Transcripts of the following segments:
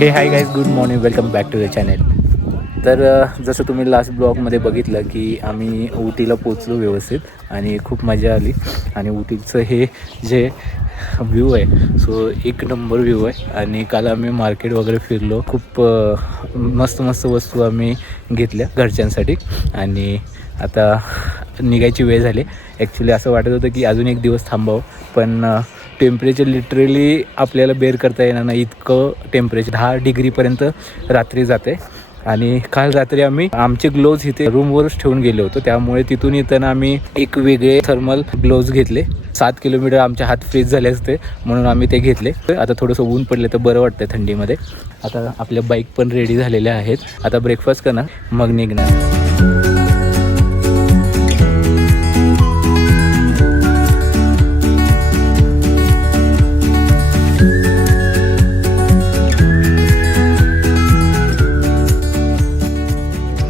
हे hi guys, good morning, welcome back to the channel. तर जसं तुम्ही लास्ट ब्लॉगमध्ये बघितलं की आम्ही उटीला पोचलो व्यवस्थित आणि खूप मजा आली. आणि उटीचं हे जे व्ह्यू आहे सो एक नंबर व्ह्यू आहे. आणि काल आम्ही मार्केट वगैरे फिरलो, खूप मस्त मस्त वस्तू आम्ही घेतल्या घरच्यांसाठी. आणि आता निघायची वेळ झाली. ॲक्च्युली असं वाटत होतं की अजून एक दिवस थांबावं, पण टेम्परेचर लिटरली आपल्याला बेअर करता येणार नाही, इतकं टेम्परेचर 10 डिग्रीपर्यंत रात्री जाते. आणि काल रात्री आम्ही आमचे ग्लोव्ज इथे रूमवरच ठेवून गेलो होतो, त्यामुळे तिथून येताना आम्ही एक वेगळे थर्मल ग्लोव्ज घेतले. 7 किलोमीटर आमचे हात फ्रीज झाले असते म्हणून आम्ही ते घेतले. आता थोडंसं ऊन पडले तर बरं वाटतं थंडीमध्ये. आता आपल्या बाईक पण रेडी झालेल्या आहेत. आता ब्रेकफास्ट करणार मग निघणार.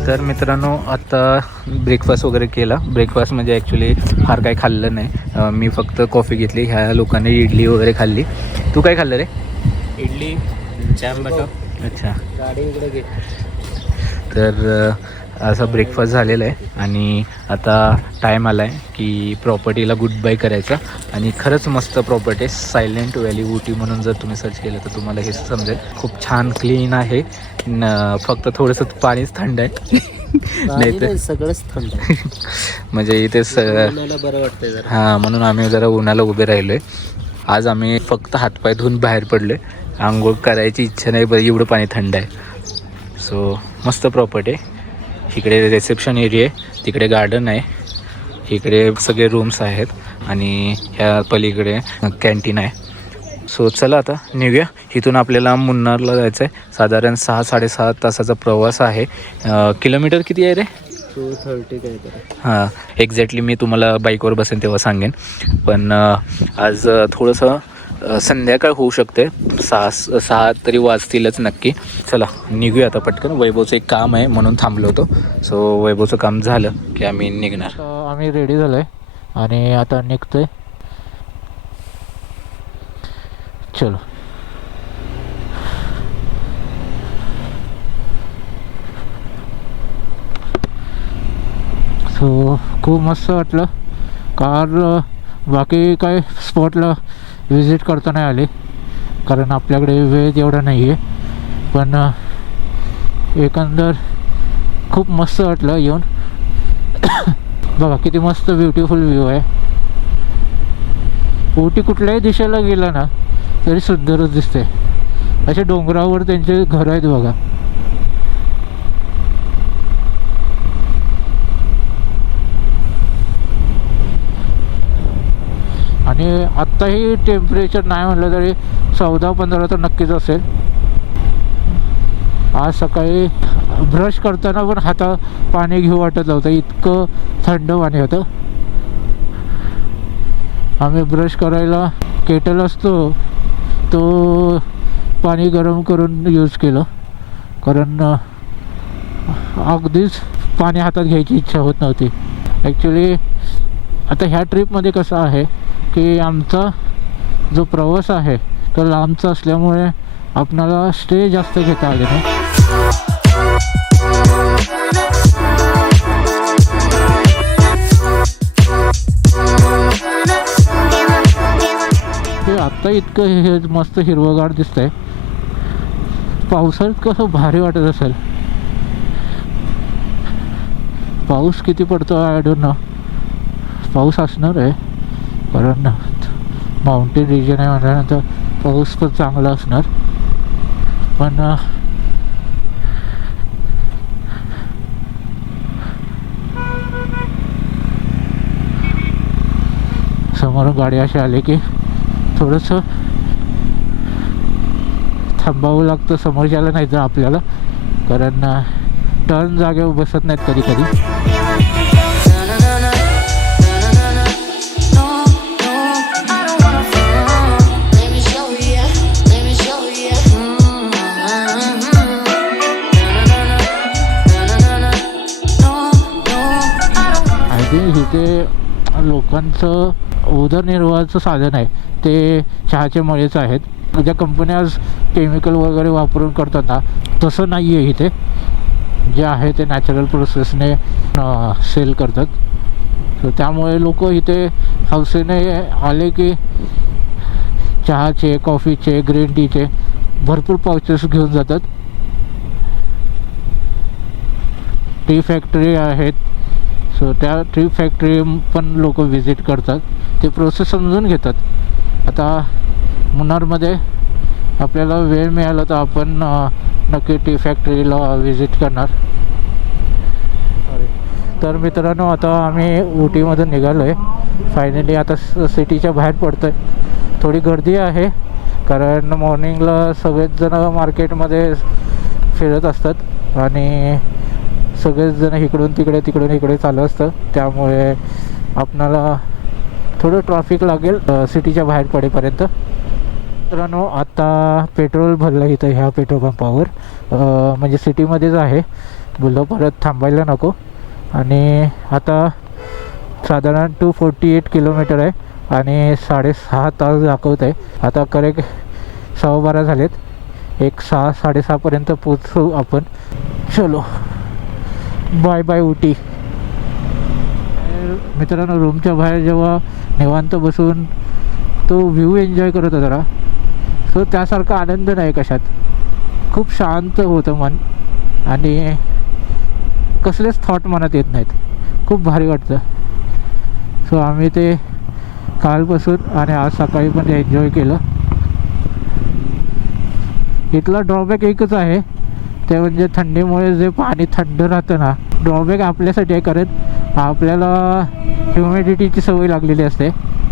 तर मित्रांनो, आता ब्रेकफास्ट वगैरे केला. ब्रेकफास्ट म्हणजे ॲक्च्युली फार काही खाल्लं नाही. मी फक्त कॉफी घेतली. ह्या लोकांनी इडली वगैरे खाल्ली. तू काय खाल्लं रे? Idli, jam butter. अच्छा, गाडी इकडे घे. तर असा ब्रेकफास्ट झालेला आहे. आणि आता टाईम आला आहे की प्रॉपर्टीला गुड बाय करायचा. आणि खरंच मस्त प्रॉपर्टी आहे, सायलेंट व्हॅली उटी म्हणून. जर तुम्ही सर्च केलं तर तुम्हाला हे समजेल. खूप छान क्लीन आहे. फक्त थोडंसं पाणीच थंड आहे. नाही तर सगळंच थंड आहे. म्हणजे इथे उन्हाळ्याला बरं वाटतंय जरा. हां, म्हणून आम्ही जरा उन्हाला उभे राहिलो आहे. आज आम्ही फक्त हातपाय धुवून बाहेर पडलो आहे. आंघोळ करायची इच्छा नाही, बरं एवढं पाणी थंड आहे. सो मस्त प्रॉपर्टी आहे. इकडे रिसेप्शन एरिया आहे, तिकडे गार्डन आहे, इकडे सगळे रूम्स आहेत आणि ह्या पलीकडे कॅन्टीन आहे. सो चला आता निघूया. इथून आपल्याला मुन्नारला जायचं आहे. साधारण 6-6.5 तासाचा प्रवास आहे. किलोमीटर किती आहे रे? 230 काहीतरी. हां, एक्झॅक्टली मी तुम्हाला बाईकवर बसेन तेव्हा सांगेन. पण आज थोडंसं संध्याकाळ होऊ शकते, 6 तरी वाजतीलच नक्की. चला निघूया आता पटकन. वैभवचं एक काम आहे म्हणून थांबलो होतो. सो वैभवचं काम झालं की आम्ही निघणार. आम्ही रेडी झालो आहे आणि आता निघतोय. चलो. सो खूप मस्त वाटलं. बाकी काय स्पॉटला विजिट करता नाही आले कारण आपल्याकडे वेळ एवढा नाही आहे. पण एकंदर खूप मस्त वाटलं येऊन. बघा किती मस्त ब्युटिफुल व्ह्यू आहे. उटी कुठल्याही दिशेला गेला ना तरी सुंदरच दिसते. असे डोंगरावर त्यांचे घर आहेत बघा. आणि आत्ताही टेम्परेचर नाही म्हटलं तरी 14-15 तर नक्कीच असेल. आज सकाळी ब्रश करताना पण हातात पाणी घेऊ वाटत नव्हतं, इतकं थंड पाणी होतं. आम्ही ब्रश करायला केटल असतो तो पाणी गरम करून यूज केलं कारण अगदीच पाणी हातात घ्यायची इच्छा होत नव्हती. ॲक्च्युली आता ह्या ट्रिपमध्ये कसं आहे की आमचा जो प्रवास आहे तो लांबचा असल्यामुळे आपणाला स्टे जास्त घेता आले नाही. ते आत्ता इतकं हे मस्त हिरवंगार दिसतंय. पावसाळ्यात कसं भारी वाटत असेल. पाऊस किती पडतो आय डोंट नो. पाऊस असणार आहे कारण माउंटेन रिजन आहे म्हटल्यानंतर पाऊस पण चांगला असणार. पण समोरून गाडी अशी आली की थोडंसं थांबावं लागतं समोरच्याला, नाही तर आपल्याला, कारण टर्न जागेवर बसत नाहीत कधी कधी. इथे लोकांचं उदरनिर्वाहाचं साधन आहे ते चहाचे मळेच आहेत. ज्या कंपन्या केमिकल वगैरे वापरून करतात ना, तसं नाही आहे इथे. जे आहे ते नॅचरल प्रोसेसने सेल करतात. तर त्यामुळे लोक इथे हौसेने आले की चहाचे, कॉफीचे, ग्रीन टीचे भरपूर पाउचेस घेऊन जातात. टी फॅक्टरी आहेत, सो त्या टी फॅक्टरी पण लोक व्हिजिट करतात. ते प्रोसेस समजून घेतात. आता मुन्नारमध्ये आपल्याला वेळ मिळाला तर आपण नक्की टी फॅक्टरीला व्हिजिट करणार. तर मित्रांनो, आता आम्ही उटीमधून निघालो आहे फायनली. आता सिटीच्या बाहेर पडतो आहे. थोडी गर्दी आहे कारण मॉर्निंगला सगळेच जण मार्केटमध्ये फिरत असतात आणि सगळेच जण इकडून तिकडे चालू असतं. त्यामुळे आपणाला थोडं ट्रॅफिक लागेल सिटीच्या बाहेर पडेपर्यंत. मित्रांनो, आता पेट्रोल भरलं इथं ह्या पेट्रोल पंपावर. म्हणजे सिटीमध्येच आहे, बोललो परत थांबायला नको. आणि आता साधारण 248 किलोमीटर आहे आणि 6.5 तास दाखवत आहे. आता करेक्ट 12:15 झालेत. एक 6-6:30पर्यंत पोचू आपण. चलो, बाय बाय उटी. मित्रांनो, रूमच्या बाहेर जेव्हा निवांत बसून तो व्ह्यू एन्जॉय करत होता ना, सो त्यासारखा आनंद नाही कशात. खूप शांत होतं मन आणि कसलेच थॉट मनात येत नाहीत. खूप भारी वाटतं. सो आम्ही ते कालपासून आणि आज सकाळी पण एन्जॉय केलं. इथला ड्रॉबॅक एकच आहे, ते म्हणजे थंडीमुळे जे पाणी थंड राहतं ना, ड्रॉबॅक आपल्यासाठी आहे कारण आपल्याला ह्युमिडिटीची सवय लागलेली असते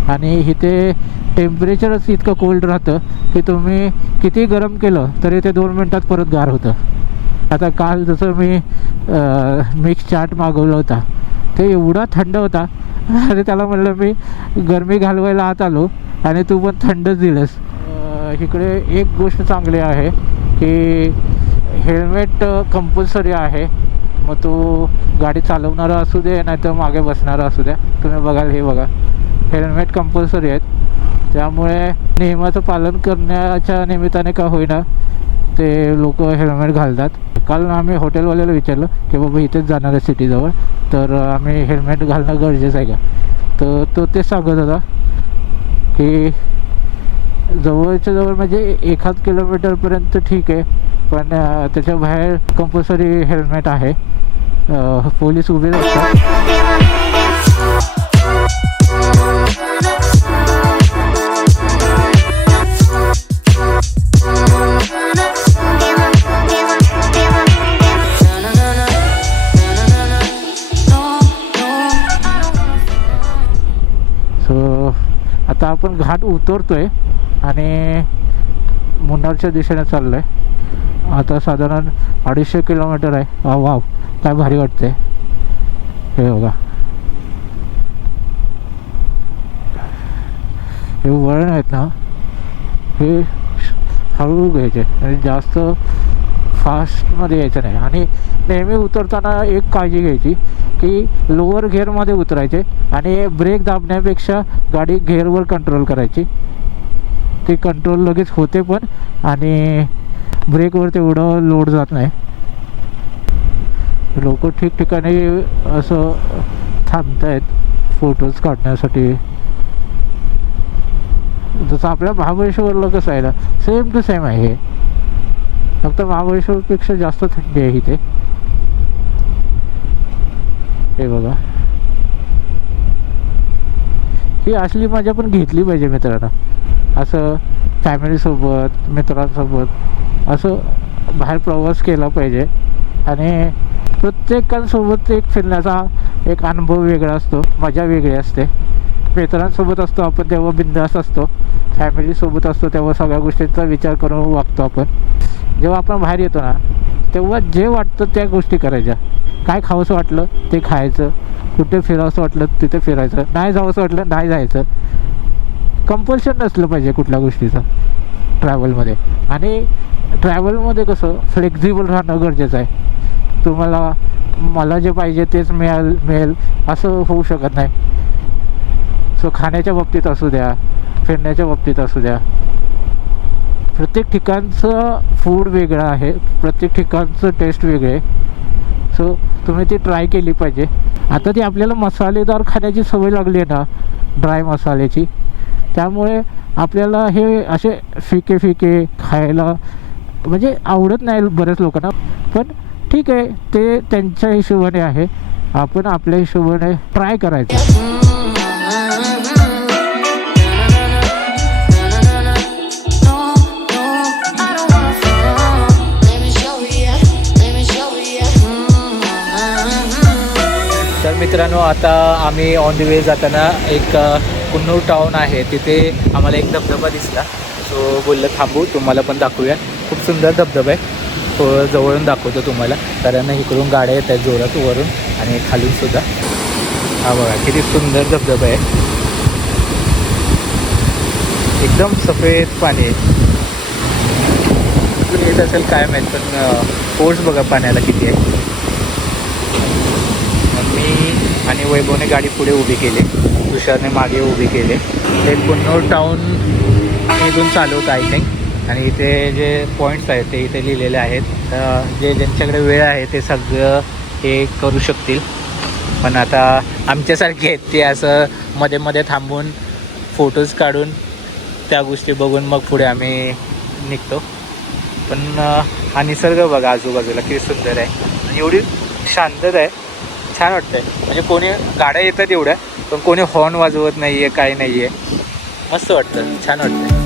आणि इथे टेम्परेचरच इतकं कोल्ड राहतं की तुम्ही किती गरम केलं तरी ते 2 मिनटात परत गार होतं. आता काल जसं मी मिक्स चाट मागवला होता, ते एवढा थंड होता आणि त्याला म्हणलं मी गरमी घालवायला आत आलो आणि तू पण थंडच दिलंस. इकडे एक गोष्ट चांगली आहे की हेल्मेट कंपल्सरी आहे. मग तो गाडी चालवणारा असू दे नाही तर मागे बसणारा असू द्या, तुम्ही बघाल हे बघा, हेल्मेट कंपल्सरी आहेत. त्यामुळे नियमाचं पालन करण्याच्या निमित्ताने का होईना ते लोक हेल्मेट घालतात. काल आम्ही हॉटेलवाल्याला विचारलं की बाबा इथेच जाणार आहे सिटीजवळ, तर आम्ही हेल्मेट घालणं गरजेचं आहे का. तर तो तेच सांगत होता की जवळच्या जवळ म्हणजे 1 किलोमीटरपर्यंत ठीक आहे, पण त्याच्या बाहेर कंपल्सरी हेल्मेट आहे. पोलीस उभे असतात. सो आता आपण घाट उतरतोय आणि मुन्नारच्या दिशेने चाललो आहे. आता साधारण 250 किलोमीटर आहे. वाव, काय भारी वाटते. हे बघा, हे वळण आहेत ना, हे हळू घ्यायचे आणि जास्त फास्टमध्ये यायचं नाही. आणि नेहमी उतरताना एक काळजी घ्यायची की लोअर गेअरमध्ये उतरायचे आणि ब्रेक दाबण्यापेक्षा गाडी गेअरवर कंट्रोल करायची. ते कंट्रोल लगेच होते पण आणि ब्रेकवर तेवढं लोड जात नाही. लोक ठिकठिकाणी असं थांबत आहेत फोटोज काढण्यासाठी. जसं आपल्या महाबळेश्वरला कसं आहे ना, सेम टू सेम आहे हे, फक्त महाबळेश्वरपेक्षा जास्त थंडी आहे इथे. हे बघा, ही असली मजा पण घेतली पाहिजे मित्रांनो. असं फॅमिलीसोबत, मित्रांसोबत असं बाहेर प्रवास केला पाहिजे. आणि प्रत्येकासोबत एक फिरण्याचा एक अनुभव वेगळा असतो, मजा वेगळी असते. मित्रांसोबत असतो आपण तेव्हा बिंदास असतो, फॅमिलीसोबत असतो तेव्हा सगळ्या गोष्टींचा विचार करून वागतो आपण. जेव्हा आपण बाहेर येतो ना, तेव्हा जे वाटतं त्या गोष्टी करायच्या. काय खावंसं वाटलं ते खायचं, कुठे फिरावंसं वाटलं तिथे फिरायचं, नाही जावंसं वाटलं नाही जायचं. कंपल्शन नसलं पाहिजे कुठल्या गोष्टीचं ट्रॅव्हलमध्ये. आणि ट्रॅव्हलमध्ये कसं फ्लेक्झिबल राहणं गरजेचं आहे. तुम्हाला मला जे पाहिजे तेच मिळेल असं होऊ शकत नाही. सो खाण्याच्या बाबतीत असू द्या, फिरण्याच्या बाबतीत असू द्या, प्रत्येक ठिकाणचं फूड वेगळं आहे, प्रत्येक ठिकाणचं टेस्ट वेगळे आहे. सो तुम्ही ती ट्राय केली पाहिजे. आता ती आपल्याला मसालेदार खाण्याची सवय लागली आहे ना, ड्राय मसाल्याची, त्यामुळे आपल्याला हे असे फिके फिके खायला म्हणजे आवडत नाही बऱ्याच लोकांना. पण ठीक आहे, ते त्यांच्या हिशोबाने आहे, आपण आपल्या हिशोबाने ट्राय करायचं. तर मित्रांनो, आता आम्ही ऑन द वे जाताना एक कुन्नूर टाऊन आहे, तिथे आम्हाला एक धबधबा दिसला. सो बोललं थांबू, तुम्हाला पण दाखवूया. खूप सुंदर धबधबा आहे, तो जवळून दाखवतो तुम्हाला, कारण इकडून गाड्या येत आहेत जोरात वरून आणि खालून सुद्धा. हा बघा किती सुंदर धबधबा आहे, एकदम सफेद पाणी आहे. कुठून येत असेल काय माहीत, पण फोर्स बघा पाण्याला किती आहे. मी आणि वैभवने गाडी पुढे उभी केली, तुषारने मागे उभी केले. ते कुन्नूर टाऊन इथून चालू होतं आय थिंक. आणि इथे जे पॉईंट्स आहेत ते इथे लिहिलेले आहेत. जे ज्यांच्याकडे वेळ आहे ते सगळं हे करू शकतील, पण आता आमच्यासारखे आहेत ते असं मध्ये मध्ये थांबून फोटोज काढून त्या गोष्टी बघून मग पुढे आम्ही निघतो. पण हा निसर्ग बघा आजूबाजूला किती सुंदर आहे आणि एवढी शांतता आहे, छान वाटतंय. म्हणजे कोणी गाड्या येतात एवढ्या, पण कोणी हॉर्न वाजवत नाही आहे, काय नाही आहे. मस्त वाटतं, छान वाटतं.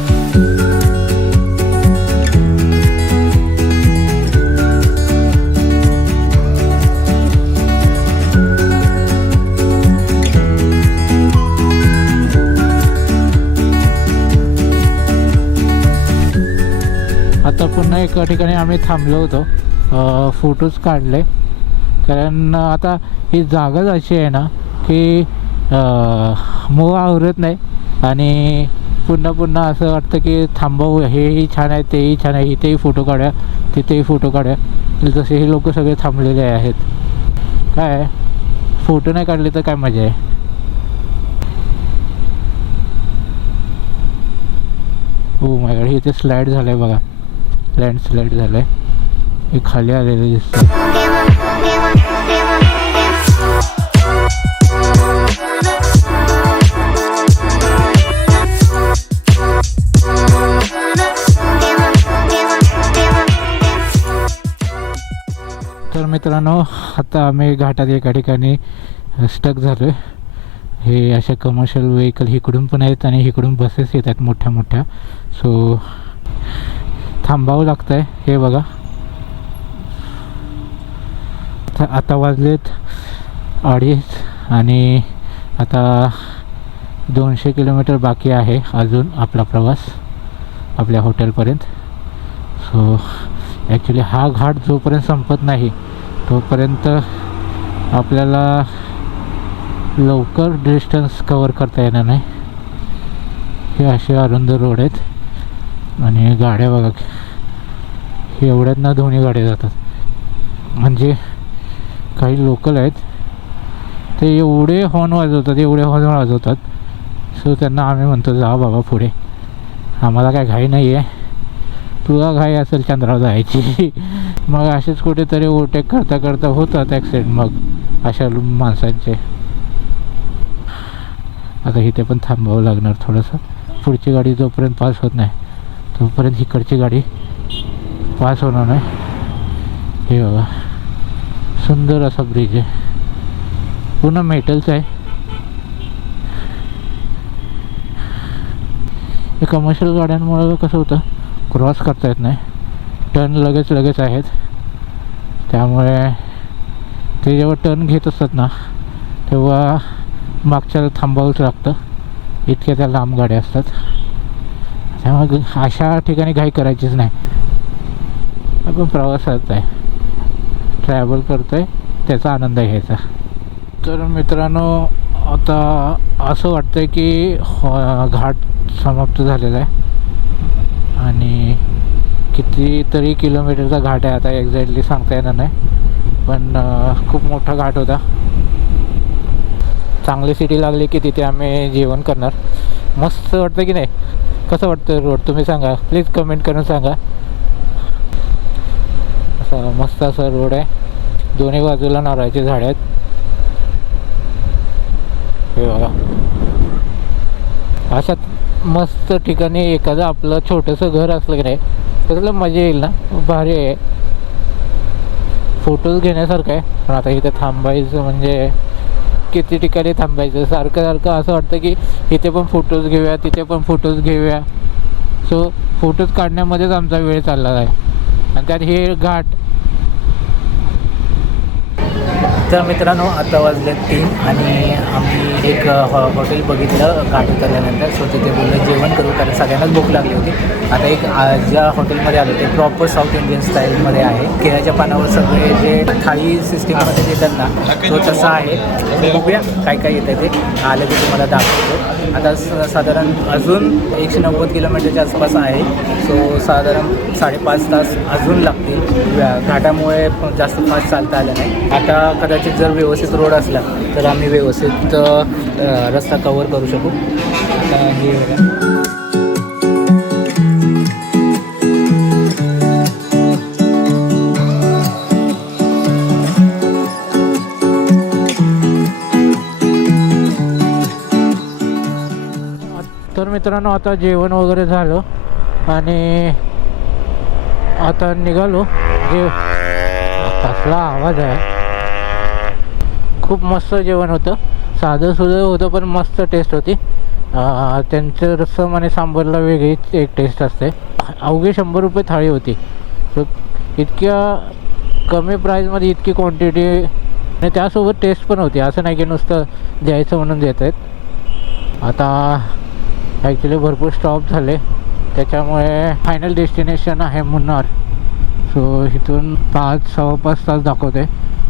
आता पुन्हा एका ठिकाणी आम्ही थांबलो होतो, फोटोज काढले. कारण आता ही जागाच अशी आहे ना की मोह आवरत नाही आणि पुन्हा पुन्हा असं वाटतं की थांबावं, हेही छान आहे, तेही छान आहे, इथेही फोटो काढूया, तिथेही फोटो काढूया. जसे हे लोक सगळे थांबलेले आहेत. काय फोटो नाही काढले तर काय मजा आहे. हो माय गॉड, इथे स्लाईड झालं आहे बघा, लँडस्लाईड झालं आहे, हे खाली आलेलं दिसतं. तर मित्रांनो, आता आम्ही घाटात एका ठिकाणी स्टक झालो आहे. हे अशा कमर्शियल व्हेकल इकडून पण आहेत आणि इकडून बसेस येतात मोठ्या मोठ्या. सो थांबावं लागतं आहे. हे बघा, आता वाजलेत 2:30 आणि आता 200 किलोमीटर बाकी आहे अजून आपला प्रवास आपल्या हॉटेलपर्यंत. सो ॲक्च्युली हा घाट जोपर्यंत संपत नाही तोपर्यंत आपल्याला लवकर डिस्टन्स कवर करता येणार नाही. हे असे अरुंद रोड आहेत आणि गाड्या बघा, हे एवढ्यात ना दोन्ही गाड्या जातात. म्हणजे काही लोकल आहेत ते एवढे हॉर्न वाजवतात. सो त्यांना आम्ही म्हणतो जा बाबा पुढे, आम्हाला काय घाई नाही आहे, तुला घाई असेल चंद्रावर जायची. मग असेच कुठेतरी ओव्हरटेक करता करता होतात ॲक्सिडेंट मग अशा माणसांचे. आता इथे पण थांबावं लागणार थोडंसं. पुढची गाडी जोपर्यंत पास होत नाही तोपर्यंत इकडची गाडी पास होणार नाही. हे बघा, सुंदर असा ब्रिज आहे, पूर्ण मेटलचं आहे. हे कमर्शियल गाड्यांमुळे कसं होतं, क्रॉस करता येत नाही, टर्न लगेच आहेत. त्यामुळे ते जेव्हा टर्न घेत असतात ना तेव्हा मागच्याला थांबावंच लागतं, इतक्या त्या लांब गाड्या असतात. त्यामुळे अशा ठिकाणी घाई करायचीच नाही. आपण प्रवासात आहे, ट्रॅव्हल करतो आहे, त्याचा आनंद घ्यायचा. तर मित्रांनो, आता असं वाटतं आहे की घाट समाप्त झालेला आहे आणि कितीतरी किलोमीटरचा घाट आहे. आता एक्झॅक्टली सांगता येणार नाही, पण खूप मोठा घाट होता. चांगली सिटी लागली की तिथे आम्ही जेवण करणार. मस्त वाटतं की नाही, कसं वाटतं रोड तुम्ही सांगा, प्लीज कमेंट करून सांगा. असा मस्त असा रोड आहे, दोन्ही बाजूला नारळाची झाडं आहेत. हे बघा, अशा मस्त ठिकाणी एखादं आपलं छोटंसं घर असलं की नाही त्याला मजा येईल ना. भारी आहे, फोटोज घेण्यासारखं आहे. पण आता इथे थांबायचं म्हणजे किती ठिकाणी थांबायचं, सारखं सारखं असं वाटतं की इथे पण फोटोज घेऊया तिथे पण फोटोज घेऊया. सो फोटोज काढण्यामध्येच आमचा वेळ चालला आहे. आणि त्यात हे घाट. तर मित्रांनो आता वाजले 3 आणि आम्ही एक हॉटेल बघितलं घाट उतरल्यानंतर. सो तिथे बोललं जेवण करू, कारण सगळ्यांनाच भूक लागली होती. आता एक ज्या हॉटेलमध्ये आलो ते प्रॉपर साऊथ इंडियन स्टाईलमध्ये आहे. केळ्याच्या पानावर सगळे जे थाळी सिस्टीममध्ये देतात ना तो तसा आहे. बघूया काय काय येतं ते, आलं की तुम्हाला दाखवतो. आता साधारण अजून 190 किलोमीटरच्या आसपास आहे. सो साधारण 5.5 तास अजून लागतील. घाटामुळे जास्त फास्ट चालता आलं नाही. आता कदाचित जर व्यवस्थित रोड असला तर आम्ही व्यवस्थित रस्ता कव्हर करू शकू. आता हे बघा, तर मित्रांनो आता जेवण वगैरे झालं आणि आता निघालो. कसला आवाज आहे. खूप मस्त जेवण होतं, साधं सुधं होतं पण मस्त टेस्ट होती. त्यांचं रस्सम आणि सांबरला वेगळीच एक टेस्ट असते. अवघे 100 रुपये थाळी होती. सो इतक्या कमी प्राईजमध्ये इतकी क्वांटिटी आणि त्यासोबत टेस्ट पण होती. असं नाही की नुसतं द्यायचं म्हणून देत आहेत. आता ॲक्च्युली भरपूर स्टॉप झाले, त्याच्यामुळे फायनल डेस्टिनेशन आहे मुन्नार. सो इथून 5-5.25 तास दाखवते,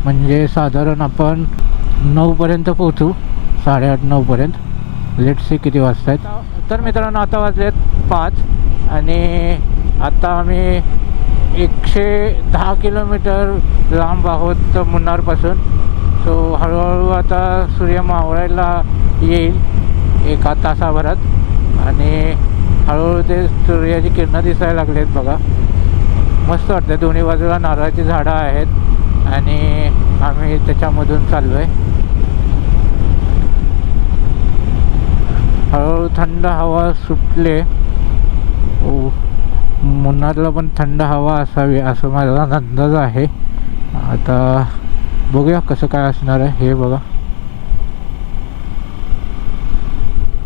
म्हणजे साधारण आपण 9पर्यंत पोहोचू, 8:30-9पर्यंत. लेट सी किती वाजता आहेत. तर मित्रांनो आता वाजलेत 5 आणि आता आम्ही 110 किलोमीटर लांब आहोत मुन्नारपासून. सो हळूहळू आता सूर्य मावळायला येईल एका तासाभरात आणि हळूहळू ते सूर्याची किरणं दिसायला लागलेत बघा. मस्त वाटतं. दोन्ही बाजूला नारळाची झाडं आहेत आणि आम्ही त्याच्यामधून चाललो आहे. हळूहळू थंड हवा सुटले. मुन्नारला पण थंड हवा असावी असं माझा अंदाज आहे. आता बघूया कसं काय असणार आहे. हे बघा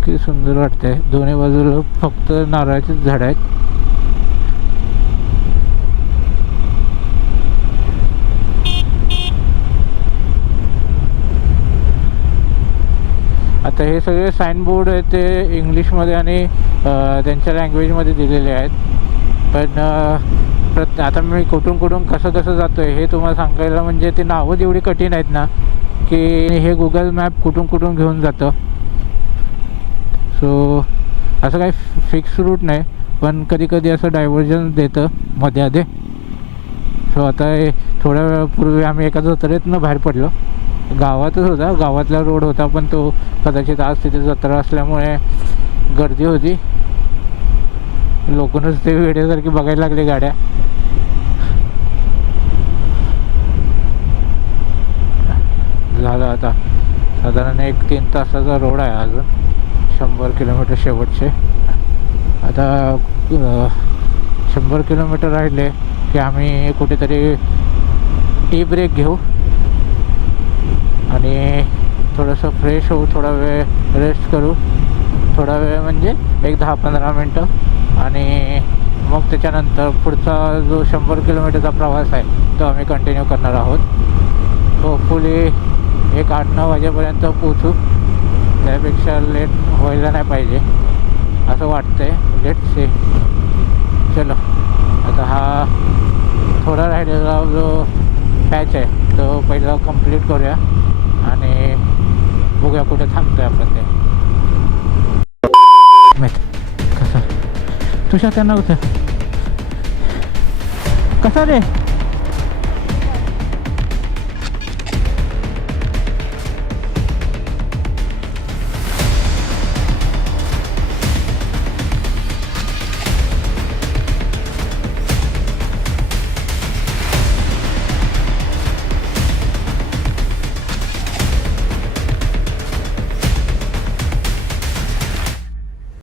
किती सुंदर वाटतंय. दोन्ही बाजूला फक्त नारळाचीच झाडं आहेत. आता हे सगळे साईनबोर्ड आहेत ते इंग्लिशमध्ये आणि त्यांच्या लँग्वेजमध्ये दिलेले आहेत. पण आता मी कुठून कसं जातो आहे हे तुम्हाला सांगायला म्हणजे ते नावं एवढी कठीण आहेत ना की हे गुगल मॅप कुठून घेऊन जातं. सो असं काही फिक्स रूट नाही, पण कधी असं डायव्हर्जन देतं मध्ये. सो आता थोड्या वेळापूर्वी आम्ही एका जत्रेतनं बाहेर पडलो. गावातच होता, गावातला रोड होता, पण तो कदाचित आज तिथे जत्रा असल्यामुळे गर्दी होती. लोकंच ते वेड्यासारखी बघायला लागले गाड्या. झालं आता साधारण 1-3 तासाचा रोड आहे अजून, 100 किलोमीटर शेवटचे. आता 100 किलोमीटर राहिले की आम्ही कुठेतरी टी ब्रेक घेऊ आणि थोडंसं फ्रेश होऊ, थोडा वेळ रेस्ट करू. थोडा वेळ म्हणजे एक 10-15 मिनटं आणि मग त्याच्यानंतर पुढचा जो 100 किलोमीटरचा प्रवास आहे तो आम्ही कंटिन्यू करणार आहोत. होपफुली एक 8-9 वाजेपर्यंत पोचू. त्यापेक्षा लेट व्हायला नाही पाहिजे असं वाटतंय. लेट से चलो. आता हा थोडा राहिलेला जो पॅच आहे तो पहिला कंप्लीट करूया आणि बघूया कुठे थांबतोय आपण ते. कसं तुझ्या त्यांना होतं कसं रे